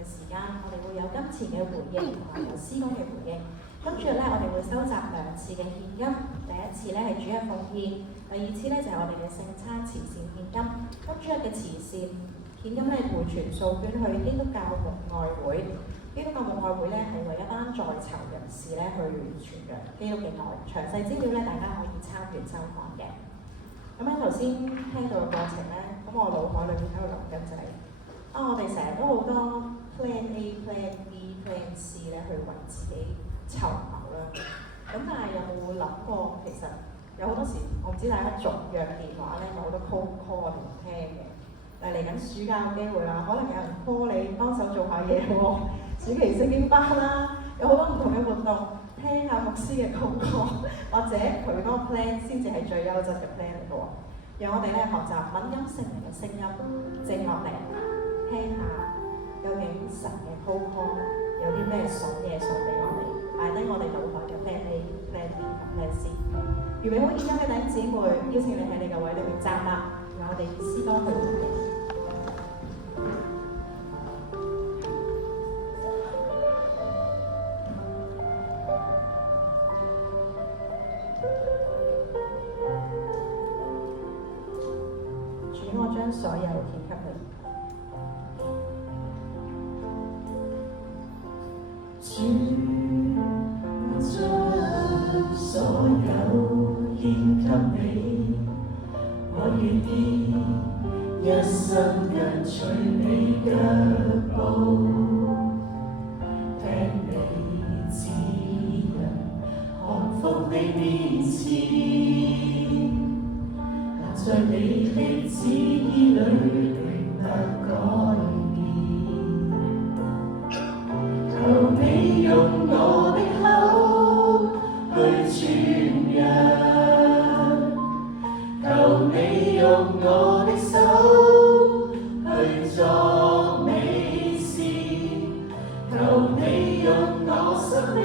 嘅時間，我哋會有金錢嘅回應同埋有詩歌嘅回應。跟住咧，我哋會收集2次嘅獻金，第一次咧係主日奉獻，第二次咧就係我哋嘅聖餐慈善獻金。咁主日嘅慈善獻金咧會全數捐去基督教牧愛會。基督教牧愛會咧係為一班在囚人士咧去傳揚基督嘅愛。詳細資料咧大家可以參閱收看嘅。咁咧頭先聽到嘅過程咧，咁我腦海裏面喺度諗緊就係、我哋成日都好多 plan A、plan B、plan C 咧去為自己籌謀啦。咁但係有冇諗過，其實有好多時，我唔知大家續約電話咧，有好多 cold call 我哋唔聽嘅。但係嚟緊暑假嘅機會啦，可能有人 call 你幫手做下嘢喎，暑期聖經班啦，有好多唔同嘅活動，聽下牧師嘅講課，或者佢嗰個 plan 先至係最優質嘅 plan 嚟嘅喎。讓我哋咧學習敏感聖靈嘅聲音，靜落嚟聽下究竟神嘅 call call 有啲咩筍嘢送俾我哋，擺低我哋腦海嘅 plan A、plan B 同 plan C。預備好現今嘅弟兄姊妹，邀請你喺你嘅位裏面站立，讓我哋以詩歌去回應。主，我將所有獻給你。主，我將所有獻給你，我願意一生跟隨你腳步，聽你指引，降服你面前，在你的旨意裏永不改變。求你用我的口去傳揚，求你用我的手去作美事，求你用我生命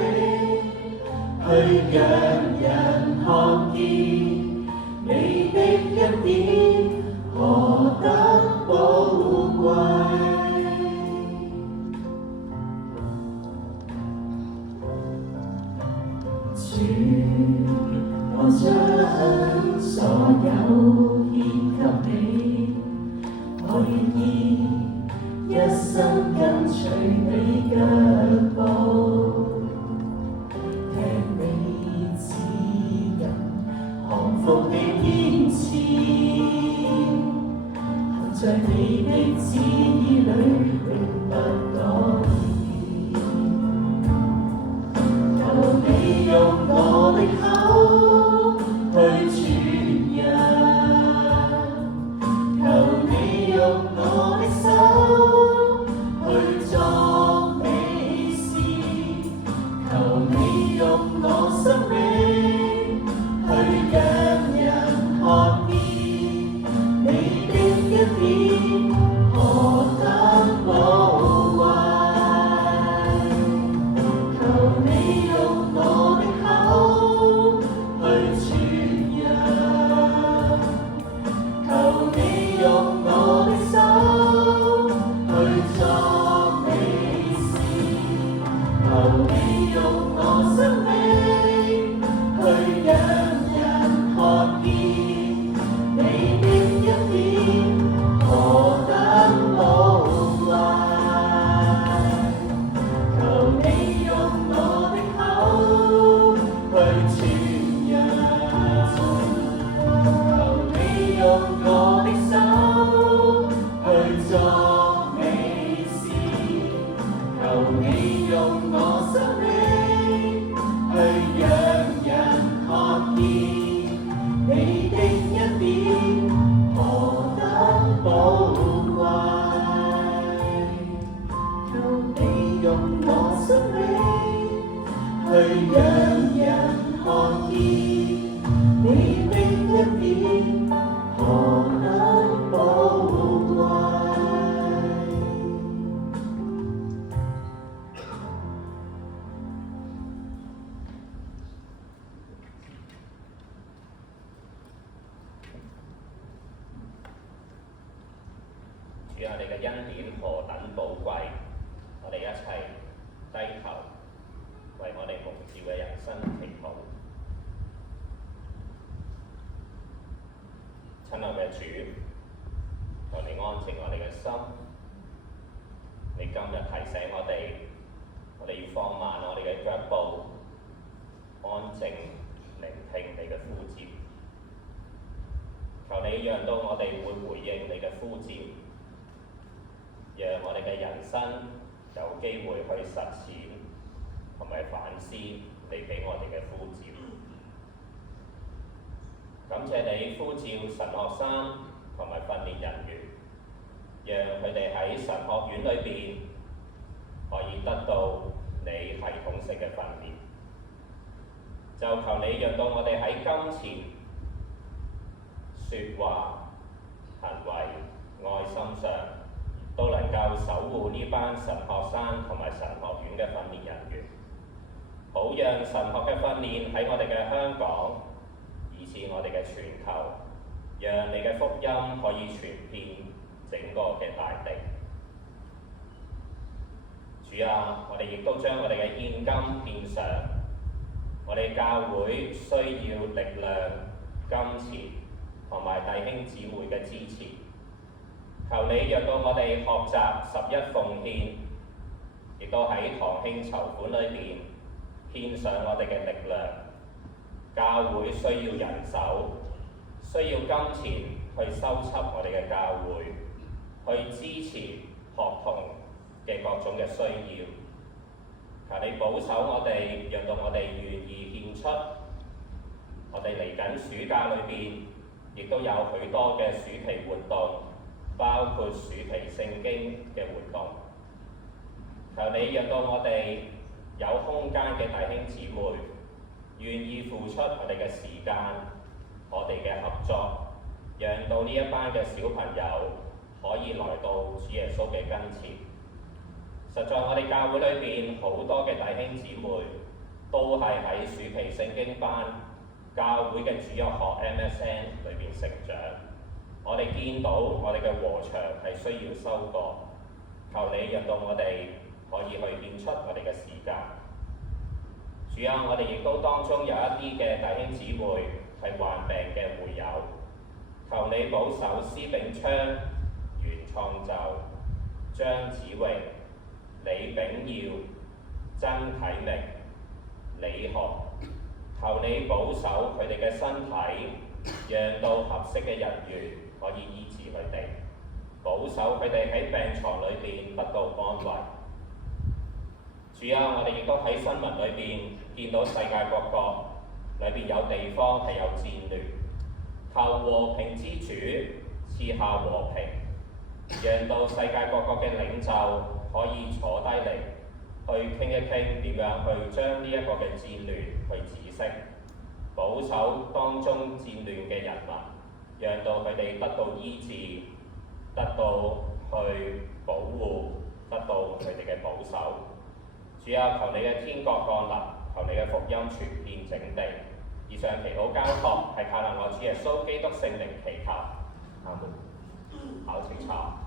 去讓人看見你的恩典何等寶貴。主，我將所有獻給你，我願意一生跟隨你腳步，聽你指引，降服你面前，行在你的旨意裏永不改變。求你用我的口去傳揚，求你用我的手去作美事，求你用我生命去讓人看見你的恩典何等寶貴。求你用我的口去傳揚，求你用我的手去作美事，求你用我生命去讓人看見你的恩典何等寶貴。求你用我的口去傳揚，求你用我的手去作美事，求你用我生命去讓人看見你的恩典何等寶貴。求你用我生命去讓人看見你的恩典何等寶貴。主啊，你嘅恩典何等寶貴！我哋一齊低頭，為我哋蒙召嘅人生祈禱。親愛嘅主，求你安靜我哋嘅心。你今日提醒我哋要放慢我哋嘅腳步，安靜聆聽你嘅呼召。求你讓到我哋會回應你嘅呼召，讓我哋嘅人生有機會去實踐同埋反思你俾我哋嘅呼召。感謝你呼召神學生同埋訓練人員，讓佢哋喺神學院裏邊可以得到你系統性嘅訓練。就求你讓到我哋喺金錢、説話、行為、愛心上，都能夠守護呢班神學生同埋神學院嘅訓練人員，好讓神學嘅訓練喺我哋嘅香港，以至我哋嘅全球，讓你嘅福音可以傳遍整個嘅大地。主啊，我哋亦都將我哋嘅獻金獻上，我哋教會需要力量、金錢同埋弟兄姊妹嘅支持。求你讓到我哋學習11奉獻，亦都喺堂慶籌款裏邊獻上我哋嘅力量。教會需要人手，需要金錢去修葺我哋嘅教會，去支持學童嘅各種嘅需要。求你保守我哋，讓到我哋願意獻出。我哋嚟緊暑假裏邊，亦都有許多嘅暑期活動，包括暑期聖經嘅活動。求你讓到我哋有空間嘅弟兄姊妹，願意付出我哋嘅時間、我哋嘅合作，讓到呢一班嘅小朋友可以來到主耶穌嘅跟前。實在我哋教會裏邊好多嘅弟兄姊妹都係喺暑期聖經班、教會嘅主日學 MSN 裏邊成長。我哋見到我哋嘅禾場係需要收割，求你讓到我哋可以去獻出我哋嘅時間。主啊，我哋亦都當中有一啲嘅弟兄姊妹係患病嘅會友，求你保守施炳昌、袁創就、張子榮、李炳耀、曾啟明、李學，求你保守佢哋嘅身體，讓到合適嘅人員可以醫治佢哋，保守佢哋喺病床裏邊得到安慰。主啊，我哋亦都喺新聞裏邊見到世界各國裏邊有地方係有戰亂，求和平之主賜下和平，讓到世界各國嘅領袖可以坐低嚟去傾一傾點樣去將呢一個嘅戰亂去止息，保守當中戰亂嘅人民，讓到佢哋得到醫治，得到去保護，得到佢哋嘅保守。主啊，求你嘅天國降臨，求你嘅福音傳遍整地。以上祈禱交託係靠賴我主耶穌基督聖靈祈求。阿門。考清查。